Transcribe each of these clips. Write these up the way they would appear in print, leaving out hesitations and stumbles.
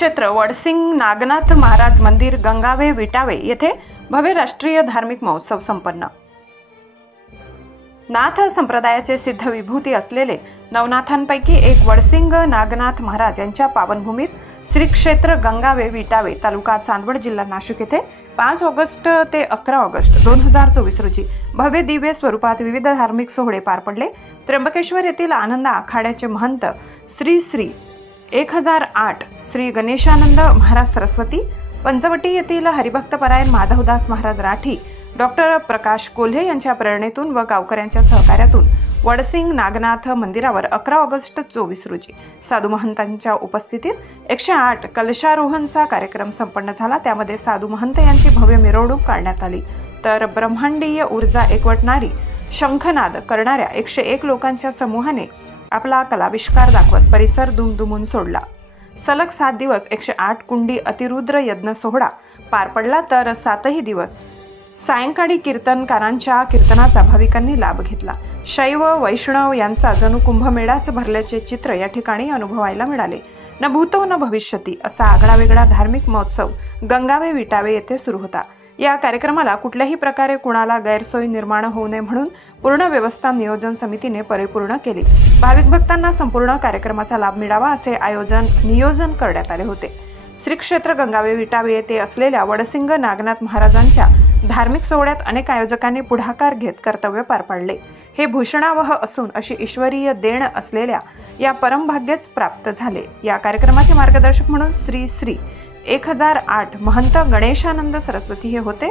क्षेत्र वडसिंग नागनाथ महाराज मंदिर गंगावे विटावे येथे भव्य राष्ट्रीय धार्मिक महोत्सव संपन्न। नाथ संप्रदायाचे सिद्ध विभूती असलेले नवनाथांपैकी एक वडसिंग नागनाथ महाराज यांच्या पावनभूमीत श्री क्षेत्र गंगावे विटावे तालुका चांदवड जिल्हा नाशिक येथे 5 ऑगस्ट ते 11 ऑगस्ट 2024 रोजी भव्य दिव्य स्वरूपात विविध धार्मिक सोहळे पार पडले। त्र्यंबकेश्वर येथील आनंद आखाड्याचे महंत श्री 1008 श्री गणेशानंद महाराज सरस्वती, पंचवटी येथील हरिभक्तपरायण माधवदास महाराज राठी, डॉक्टर प्रकाश कोल्हे यांच्या प्रेरणेतून व गावकऱ्यांच्या सहकार्यातून वडसिंग नागनाथ मंदिरावर 11 ऑगस्ट 24 रोजी साधू महंतांच्या उपस्थितीत 108 कलशारोहणचा कार्यक्रम संपन्न झाला। त्यामध्ये साधू महंत यांची भव्य मिरवणूक काढण्यात आली, तर ब्रह्मांडीय ऊर्जा एकवटणारी शंखनाद करणाऱ्या 101 लोकांच्या समूहाने आपला कलाविष्कार दाखवत परिसर दुमदुमून सोडला। सलग 7 दिवस 108 कुंडी अतिरुद्र यज्ञ सोहळा पार पडला, तर 7ही दिवस सायंकाळी कीर्तनकारांच्या कीर्तनाचा भाविकांनी लाभ घेतला। शैव वैष्णव यांचा जणू कुंभमेळाच भरल्याचे चित्र या ठिकाणी अनुभवायला मिळाले। न भूतो न भविष्यती असा आगळावेगळा धार्मिक महोत्सव गंगावे विटावे येथे सुरू होता। या कार्यक्रमाला कुठल्याही प्रकारे कुणाला गैरसोय निर्माण होऊ नये म्हणून पूर्ण व्यवस्था नियोजन समितीने परिपूर्ण केली। भाविक भक्तांना संपूर्ण कार्यक्रमाचा लाभ मिळावा असे नियोजन करण्यात आले होते। श्री क्षेत्र गंगावे विटावे येथे असलेल्या वडसिंग नागनाथ महाराजांच्या धार्मिक सोहळ्यात अनेक आयोजकांनी पुढाकार घेत कर्तव्य पार पाडले। हे भूषणावह असून अशी ईश्वरीय देण असलेल्या या परमभाग्यच प्राप्त झाले। या कार्यक्रमाचे मार्गदर्शक म्हणून श्री 1008 महंत गणेशानंद सरस्वती हे होते।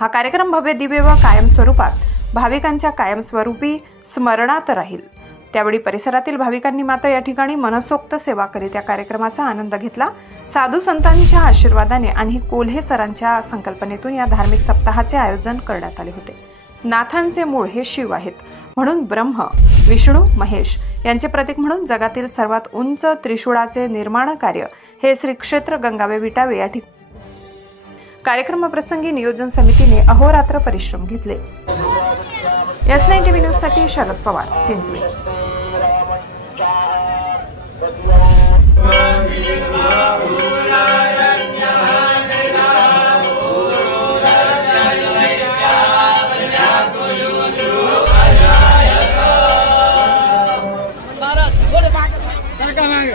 हा कार्यक्रम भव्य दिव्य व कायम स्वरूपात भाविकांच्या कायमस्वरूपी स्मरणात राहील। त्यावेळी परिसरातील भाविकांनी मात्र या ठिकाणी मनसोक्त सेवा करीत या कार्यक्रमाचा आनंद घेतला। साधू संतांच्या आशीर्वादाने आणि कोल्हे सरांच्या संकल्पनेतून या धार्मिक सप्ताहाचे आयोजन करण्यात आले होते। नाथांचे मूळ हे शिव आहेत, म्हणून ब्रह्म विष्णू महेश यांचे प्रतीक म्हणून जगातील सर्वात उंच त्रिशूळाचे निर्माण कार्य हे श्री क्षेत्र गंगावे विटावे या ठिकाणी कार्यक्रमाप्रसंगी नियोजन समितीने अहोरात्र परिश्रम घेतले। S9 TV न्यूज साठी शरद पवार, चिंचवे। सरकारी